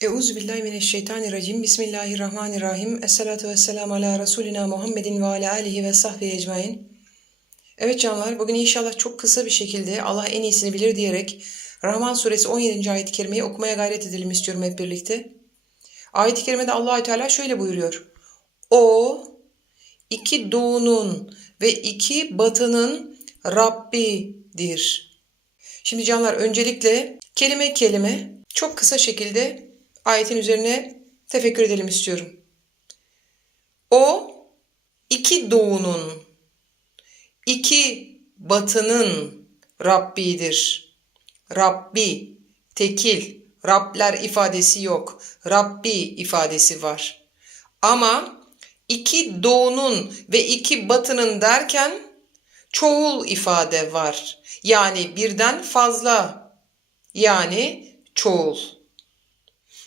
Euzu billahi mineşşeytanirracim. Bismillahirrahmanirrahim. Esselatu vesselamu ala Resulina Muhammedin ve ala alihi ve sahbihi ecmain. Evet canlar, bugün inşallah çok kısa bir şekilde Allah en iyisini bilir diyerek Rahman suresi 17. ayet-i kerimeyi okumaya gayret edelim istiyorum hep birlikte. Ayet-i kerimede Allahü Teala şöyle buyuruyor. O iki doğunun ve iki batının Rabbidir. Şimdi canlar öncelikle kelime kelime çok kısa şekilde ayetin üzerine tefekkür edelim istiyorum. O iki doğunun, iki batının Rabbidir. Rabbi, tekil, Rabler ifadesi yok. Rabbi ifadesi var. Ama iki doğunun ve iki batının derken çoğul ifade var. Yani birden fazla. Yani çoğul.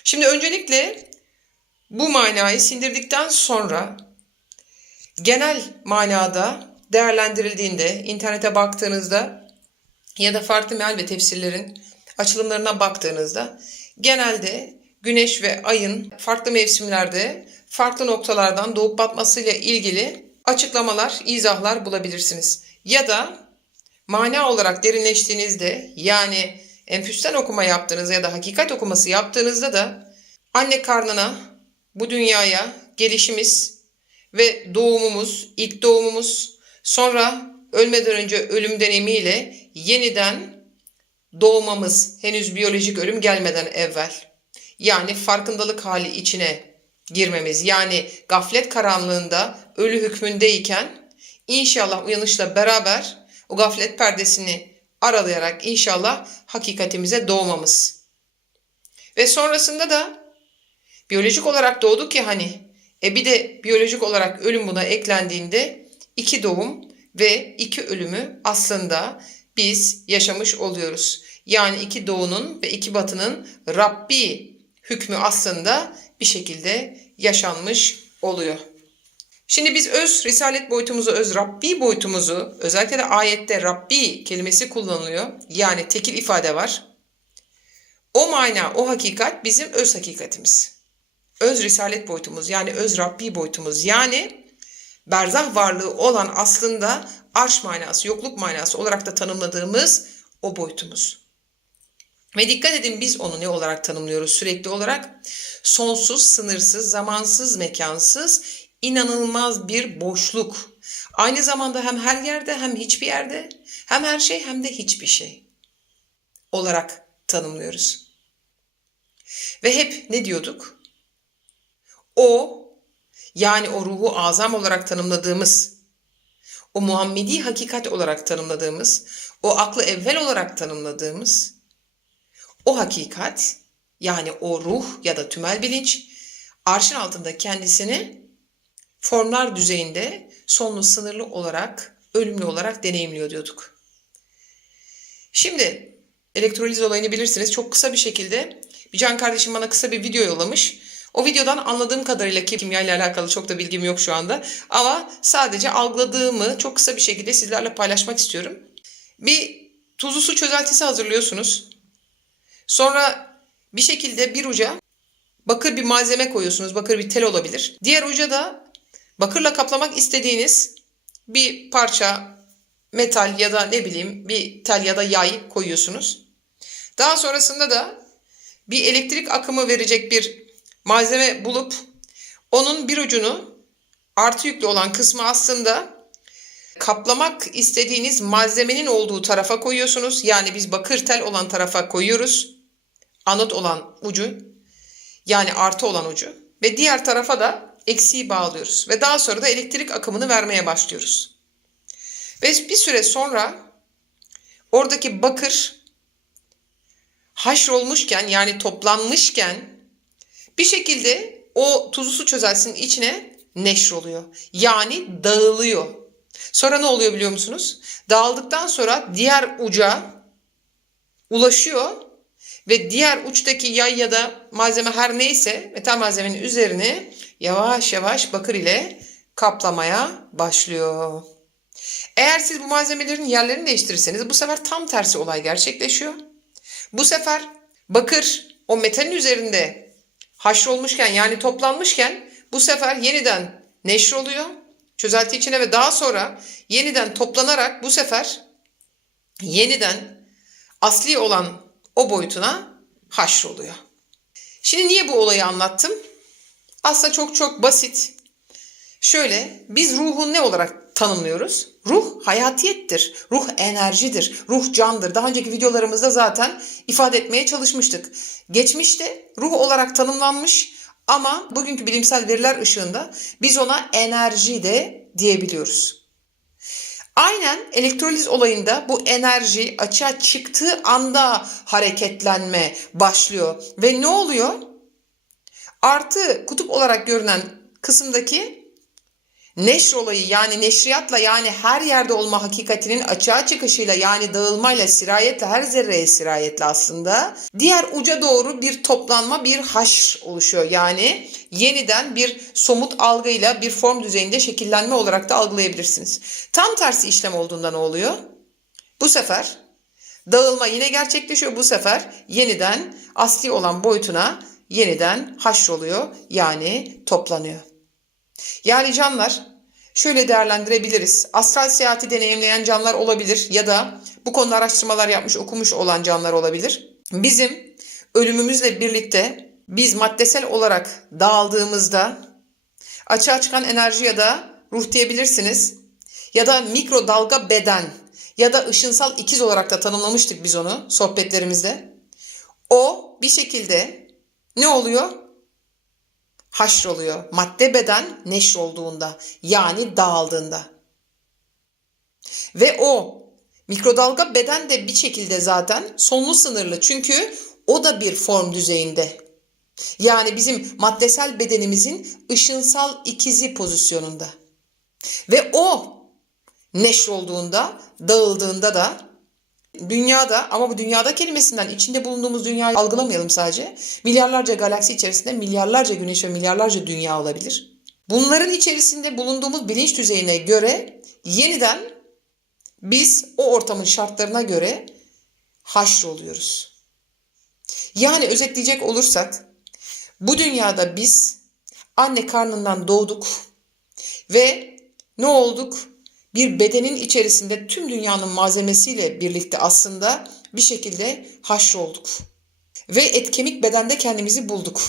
Şimdi öncelikle bu manayı sindirdikten sonra genel manada değerlendirildiğinde internete baktığınızda ya da farklı meal ve tefsirlerin açılımlarına baktığınızda genelde güneş ve ayın farklı mevsimlerde farklı noktalardan doğup batmasıyla ilgili açıklamalar, izahlar bulabilirsiniz. Ya da mana olarak derinleştiğinizde yani enfüsten okuma yaptığınızda ya da hakikat okuması yaptığınızda da anne karnına bu dünyaya gelişimiz ve doğumumuz, ilk doğumumuz, sonra ölmeden önce ölüm denemiyle yeniden doğmamız henüz biyolojik ölüm gelmeden evvel. Yani farkındalık hali içine girmemiz yani gaflet karanlığında ölü hükmündeyken inşallah uyanışla beraber o gaflet perdesini aralayarak inşallah hakikatimize doğmamız. Ve sonrasında da biyolojik olarak doğduk ya hani e bir de biyolojik olarak ölüm buna eklendiğinde iki doğum ve iki ölümü aslında biz yaşamış oluyoruz. Yani iki doğunun ve iki batının Rabbi hükmü aslında bir şekilde yaşanmış oluyor. Şimdi biz öz risalet boyutumuzu, öz Rabbi boyutumuzu, özellikle de ayette Rabbi kelimesi kullanılıyor. Yani tekil ifade var. O mana, o hakikat bizim öz hakikatimiz. Öz risalet boyutumuz yani öz Rabbi boyutumuz. Yani berzah varlığı olan aslında arş manası, yokluk manası olarak da tanımladığımız o boyutumuz. Ve dikkat edin biz onu ne olarak tanımlıyoruz sürekli olarak? Sonsuz, sınırsız, zamansız, mekansız, inanılmaz bir boşluk. Aynı zamanda hem her yerde hem hiçbir yerde, hem her şey hem de hiçbir şey olarak tanımlıyoruz. Ve hep ne diyorduk? O yani o ruhu azam olarak tanımladığımız, o Muhammedi hakikat olarak tanımladığımız, o aklı evvel olarak tanımladığımız, o hakikat yani o ruh ya da tümel bilinç arşın altında kendisini formlar düzeyinde sonlu sınırlı olarak, ölümlü olarak deneyimliyor diyorduk. Şimdi elektroliz olayını bilirsiniz. Çok kısa bir şekilde bir can kardeşim bana kısa bir video yollamış. O videodan anladığım kadarıyla ki kimya ile alakalı çok da bilgim yok şu anda. Ama sadece algıladığımı çok kısa bir şekilde sizlerle paylaşmak istiyorum. Bir tuzlu su çözeltisi hazırlıyorsunuz. Sonra bir şekilde bir uca bakır bir malzeme koyuyorsunuz. Bakır bir tel olabilir. Diğer uca da bakırla kaplamak istediğiniz bir parça metal ya da ne bileyim bir tel ya da yay koyuyorsunuz. Daha sonrasında da bir elektrik akımı verecek bir malzeme bulup onun bir ucunu artı yüklü olan kısmı aslında kaplamak istediğiniz malzemenin olduğu tarafa koyuyorsunuz. Yani biz bakır tel olan tarafa koyuyoruz. Anot olan ucu yani artı olan ucu ve diğer tarafa da eksiği bağlıyoruz ve daha sonra da elektrik akımını vermeye başlıyoruz. Ve bir süre sonra oradaki bakır haşrolmuşken yani toplanmışken bir şekilde o tuzlu su çözeltisinin içine neşr oluyor. Yani dağılıyor. Sonra ne oluyor biliyor musunuz? Dağıldıktan sonra diğer uca ulaşıyor ve diğer uçtaki yay ya da malzeme her neyse metal malzemenin üzerine yavaş yavaş bakır ile kaplamaya başlıyor. Eğer siz bu malzemelerin yerlerini değiştirirseniz bu sefer tam tersi olay gerçekleşiyor. Bu sefer bakır o metalin üzerinde haşrolmuşken yani toplanmışken bu sefer yeniden neşr oluyor. Çözelti içine ve daha sonra yeniden toplanarak bu sefer yeniden asli olan o boyutuna haşroluyor. Şimdi niye bu olayı anlattım? Aslında çok çok basit. Şöyle biz ruhun ne olarak tanımlıyoruz? Ruh hayatiyettir. Ruh enerjidir. Ruh candır. Daha önceki videolarımızda zaten ifade etmeye çalışmıştık. Geçmişte ruh olarak tanımlanmış ama bugünkü bilimsel veriler ışığında biz ona enerji de diyebiliyoruz. Aynen elektroliz olayında bu enerji açığa çıktığı anda hareketlenme başlıyor. Ve ne oluyor? Artı kutup olarak görünen kısımdaki neşr olayı yani neşriyatla yani her yerde olma hakikatinin açığa çıkışıyla yani dağılmayla sirayetle her zerreye sirayetle aslında diğer uca doğru bir toplanma bir haşr oluşuyor. Yani yeniden bir somut algıyla bir form düzeyinde şekillenme olarak da algılayabilirsiniz. Tam tersi işlem olduğunda ne oluyor? Bu sefer dağılma yine gerçekleşiyor. Bu sefer yeniden asli olan boyutuna yeniden haşroluyor yani toplanıyor. Yani canlar şöyle değerlendirebiliriz. Astral seyahati deneyimleyen canlar olabilir ya da bu konuda araştırmalar yapmış, okumuş olan canlar olabilir. Bizim ölümümüzle birlikte biz maddesel olarak dağıldığımızda açığa çıkan enerji ya da ruh diyebilirsiniz. Ya da mikrodalga beden ya da ışınsal ikiz olarak da tanımlamıştık biz onu sohbetlerimizde. O bir şekilde ne oluyor? Haşr oluyor. Madde beden neşr olduğunda yani dağıldığında. Ve o mikrodalga beden de bir şekilde zaten sonlu sınırlı. Çünkü o da bir form düzeyinde. Yani bizim maddesel bedenimizin ışınsal ikizi pozisyonunda. Ve o neşr olduğunda, dağıldığında da Dünyada ama bu dünyada kelimesinden içinde bulunduğumuz dünyayı algılamayalım sadece. Milyarlarca galaksi içerisinde milyarlarca güneş ve milyarlarca dünya olabilir. Bunların içerisinde bulunduğumuz bilinç düzeyine göre yeniden biz o ortamın şartlarına göre haşr oluyoruz. Yani özetleyecek olursak bu dünyada biz anne karnından doğduk ve ne olduk? Bir bedenin içerisinde tüm dünyanın malzemesiyle birlikte aslında bir şekilde haşrolduk. Ve et kemik bedende kendimizi bulduk.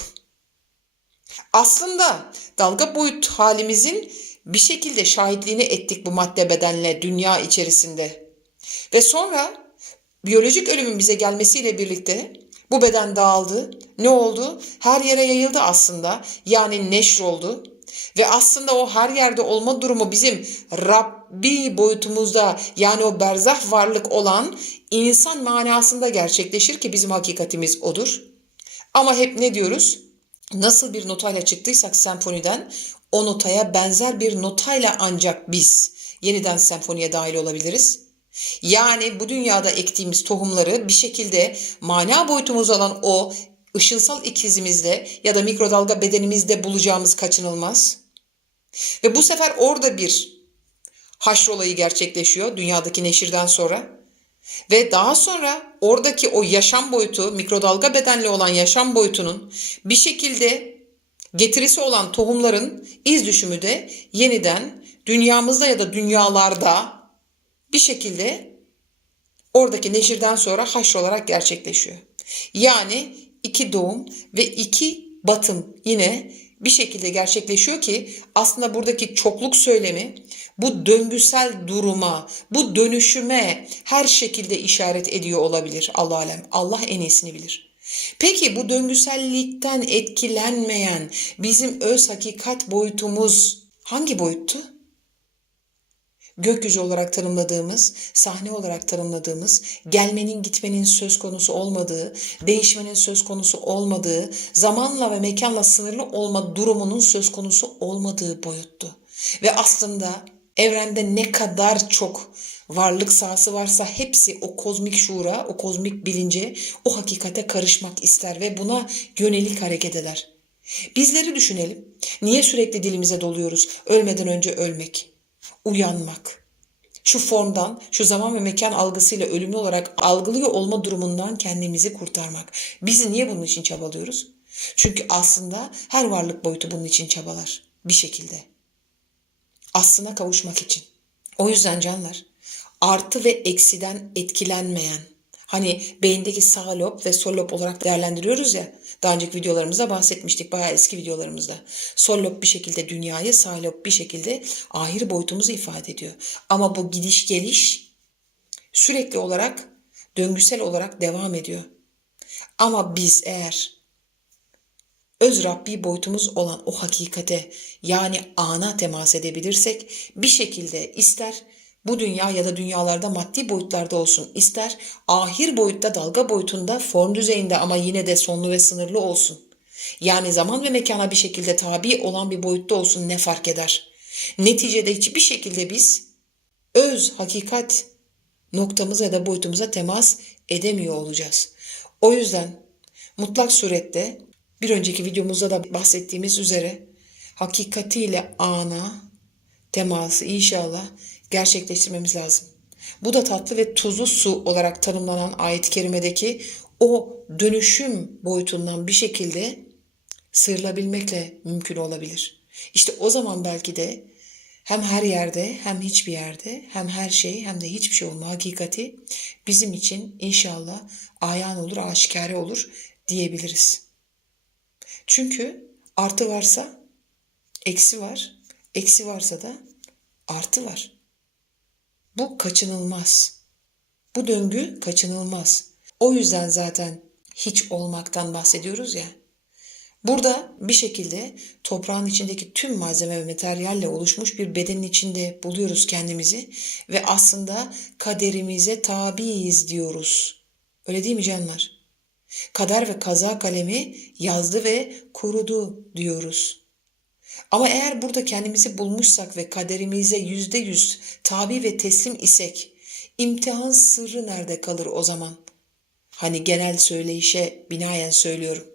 Aslında dalga boyut halimizin bir şekilde şahitliğini ettik bu madde bedenle dünya içerisinde. Ve sonra biyolojik ölümün bize gelmesiyle birlikte bu beden dağıldı. Ne oldu? Her yere yayıldı aslında. Yani neşr oldu. Ve aslında o her yerde olma durumu bizim Rabbi boyutumuzda yani o berzah varlık olan insan manasında gerçekleşir ki bizim hakikatimiz odur. Ama hep ne diyoruz? Nasıl bir notayla çıktıysak senfoniden o notaya benzer bir notayla ancak biz yeniden senfoniye dahil olabiliriz. Yani bu dünyada ektiğimiz tohumları bir şekilde mana boyutumuz olan o ışınsal ikizimizde ya da mikrodalga bedenimizde bulacağımız kaçınılmaz. Ve bu sefer orada bir haşr olayı gerçekleşiyor dünyadaki neşirden sonra. Ve daha sonra oradaki o yaşam boyutu, mikrodalga bedenli olan yaşam boyutunun bir şekilde getirisi olan tohumların iz düşümü de yeniden dünyamızda ya da dünyalarda bir şekilde oradaki neşirden sonra haşr olarak gerçekleşiyor. Yani iki doğum ve iki batım yine bir şekilde gerçekleşiyor ki aslında buradaki çokluk söylemi bu döngüsel duruma, bu dönüşüme her şekilde işaret ediyor olabilir Allah alem. Allah en iyisini bilir. Peki bu döngüsellikten etkilenmeyen bizim öz hakikat boyutumuz hangi boyuttu? Gökyüzü olarak tanımladığımız, sahne olarak tanımladığımız, gelmenin gitmenin söz konusu olmadığı, değişmenin söz konusu olmadığı, zamanla ve mekanla sınırlı olma durumunun söz konusu olmadığı boyuttu. Ve aslında evrende ne kadar çok varlık sahası varsa hepsi o kozmik şuura, o kozmik bilince, o hakikate karışmak ister ve buna yönelik hareket eder. Bizleri düşünelim. Niye sürekli dilimize doluyoruz? Ölmeden önce ölmek uyanmak. Şu formdan, şu zaman ve mekan algısıyla ölümlü olarak algılıyor olma durumundan kendimizi kurtarmak. Bizi niye bunun için çabalıyoruz? Çünkü aslında her varlık boyutu bunun için çabalar bir şekilde. Aslına kavuşmak için. O yüzden canlar artı ve eksiden etkilenmeyen hani beyindeki sağ lob ve sol lob olarak değerlendiriyoruz ya daha önceki videolarımızda bahsetmiştik bayağı eski videolarımızda. Sol lob bir şekilde dünyayı sağ lob bir şekilde ahir boyutumuzu ifade ediyor. Ama bu gidiş geliş sürekli olarak döngüsel olarak devam ediyor. Ama biz eğer öz Rabbi boyutumuz olan o hakikate yani ana temas edebilirsek bir şekilde ister bu dünya ya da dünyalarda maddi boyutlarda olsun ister ahir boyutta dalga boyutunda form düzeyinde ama yine de sonlu ve sınırlı olsun. Yani zaman ve mekana bir şekilde tabi olan bir boyutta olsun ne fark eder? Neticede hiçbir şekilde biz öz hakikat noktamıza ya da boyutumuza temas edemiyor olacağız. O yüzden mutlak surette bir önceki videomuzda da bahsettiğimiz üzere hakikatiyle ana teması inşallah gerçekleştirmemiz lazım. Bu da tatlı ve tuzlu su olarak tanımlanan ayet-i kerimedeki o dönüşüm boyutundan bir şekilde sıyrılabilmekle mümkün olabilir. İşte o zaman belki de hem her yerde hem hiçbir yerde hem her şey hem de hiçbir şey olma hakikati bizim için inşallah ayan olur, aşikare olur diyebiliriz. Çünkü artı varsa eksi var, eksi varsa da artı var. Bu kaçınılmaz. Bu döngü kaçınılmaz. O yüzden zaten hiç olmaktan bahsediyoruz ya. Burada bir şekilde toprağın içindeki tüm malzeme ve materyalle oluşmuş bir bedenin içinde buluyoruz kendimizi ve aslında kaderimize tabiiz diyoruz. Öyle değil mi canlar? Kader ve kaza kalemi yazdı ve kurudu diyoruz. Ama eğer burada kendimizi bulmuşsak ve kaderimize yüzde yüz tabi ve teslim isek, imtihan sırrı nerede kalır o zaman? Hani genel söyleyişe binaen söylüyorum.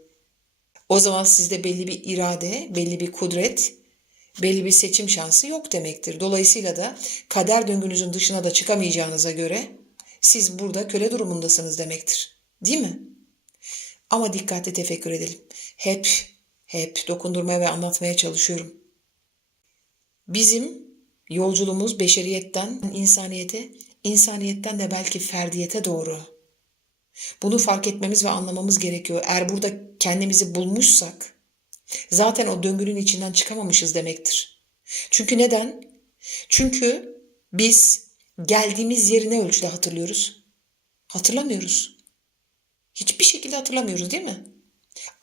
O zaman sizde belli bir irade, belli bir kudret, belli bir seçim şansı yok demektir. Dolayısıyla da kader döngünüzün dışına da çıkamayacağınıza göre siz burada köle durumundasınız demektir. Değil mi? Ama dikkatli tefekkür edelim. Hep, hep dokundurmaya ve anlatmaya çalışıyorum. Bizim yolculuğumuz beşeriyetten insaniyete, insaniyetten de belki ferdiyete doğru. Bunu fark etmemiz ve anlamamız gerekiyor. Eğer burada kendimizi bulmuşsak zaten o döngünün içinden çıkamamışız demektir. Çünkü neden? Çünkü biz geldiğimiz yeri ne ölçüde hatırlıyoruz? Hatırlamıyoruz. Hiçbir şekilde hatırlamıyoruz değil mi?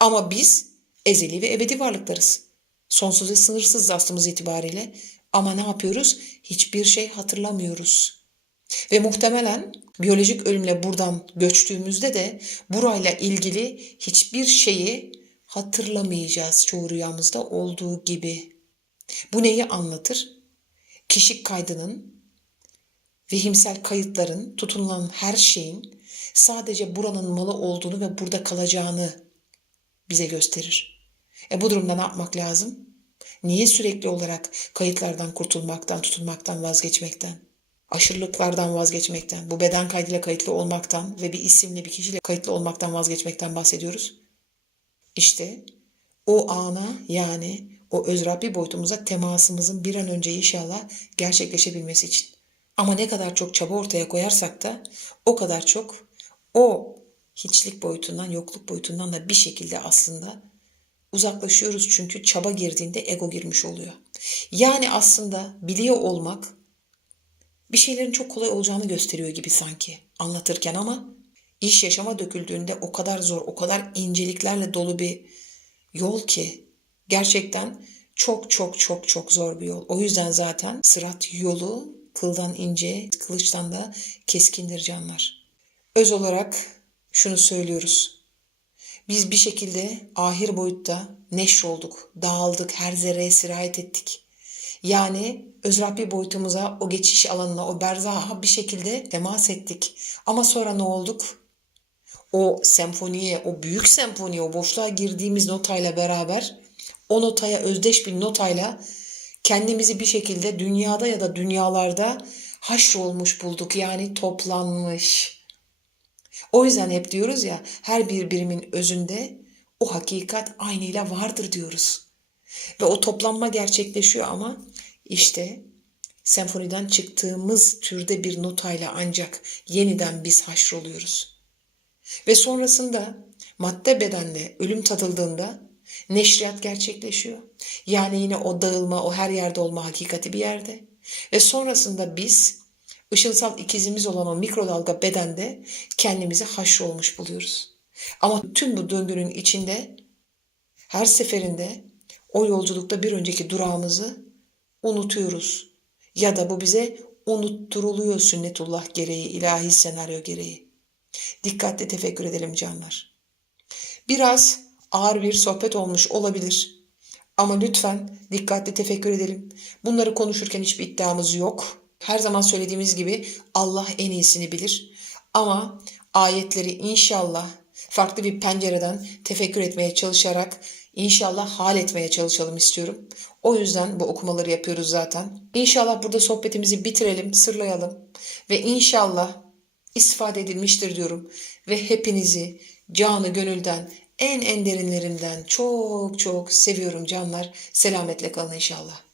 Ama biz ezeli ve ebedi varlıklarız. Sonsuz ve sınırsız aslımız itibariyle. Ama ne yapıyoruz? Hiçbir şey hatırlamıyoruz. Ve muhtemelen biyolojik ölümle buradan göçtüğümüzde de burayla ilgili hiçbir şeyi hatırlamayacağız çoğu rüyamızda olduğu gibi. Bu neyi anlatır? Kişi kaydının, vehimsel kayıtların, tutunulan her şeyin sadece buranın malı olduğunu ve burada kalacağını bize gösterir. E bu durumda ne yapmak lazım? Niye sürekli olarak kayıtlardan kurtulmaktan, tutulmaktan, vazgeçmekten, aşırılıklardan vazgeçmekten, bu beden kaydıyla kayıtlı olmaktan ve bir isimli bir kişiyle kayıtlı olmaktan vazgeçmekten bahsediyoruz? İşte o ana yani o öz Rabbi boyutumuza temasımızın bir an önce inşallah gerçekleşebilmesi için. Ama ne kadar çok çaba ortaya koyarsak da o kadar çok o hiçlik boyutundan, yokluk boyutundan da bir şekilde aslında uzaklaşıyoruz çünkü çaba girdiğinde ego girmiş oluyor. Yani aslında biliyor olmak bir şeylerin çok kolay olacağını gösteriyor gibi sanki anlatırken ama iş yaşama döküldüğünde o kadar zor, o kadar inceliklerle dolu bir yol ki gerçekten çok çok çok çok zor bir yol. O yüzden zaten sırat yolu kıldan ince, kılıçtan da keskindir canlar. Öz olarak şunu söylüyoruz. Biz bir şekilde ahir boyutta neşr olduk, dağıldık, her zerreye sirayet ettik. Yani öz Rabbi boyutumuza, o geçiş alanına, o berzaha bir şekilde temas ettik. Ama sonra ne olduk? O senfoniye, o büyük senfoniye, o boşluğa girdiğimiz notayla beraber o notaya özdeş bir notayla kendimizi bir şekilde dünyada ya da dünyalarda haşrolmuş bulduk. Yani toplanmış. O yüzden hep diyoruz ya her bir birimin özünde o hakikat aynıyla vardır diyoruz. Ve o toplanma gerçekleşiyor ama işte senfoniden çıktığımız türde bir notayla ancak yeniden biz haşroluyoruz. Ve sonrasında madde bedenle ölüm tadıldığında neşriyat gerçekleşiyor. Yani yine o dağılma, o her yerde olma hakikati bir yerde. Ve sonrasında biz ışınsal ikizimiz olan o mikrodalga bedende kendimizi haşrolmuş buluyoruz. Ama tüm bu döngünün içinde her seferinde o yolculukta bir önceki durağımızı unutuyoruz. Ya da bu bize unutturuluyor sünnetullah gereği, ilahi senaryo gereği. Dikkatle tefekkür edelim canlar. Biraz ağır bir sohbet olmuş olabilir. Ama lütfen dikkatli tefekkür edelim. Bunları konuşurken hiçbir iddiamız yok. Her zaman söylediğimiz gibi Allah en iyisini bilir. Ama ayetleri inşallah farklı bir pencereden tefekkür etmeye çalışarak inşallah hal etmeye çalışalım istiyorum. O yüzden bu okumaları yapıyoruz zaten. İnşallah burada sohbetimizi bitirelim, sırlayalım ve inşallah istifade edilmiştir diyorum ve hepinizi canı gönülden en en derinlerimden çok çok seviyorum canlar. Selametle kalın inşallah.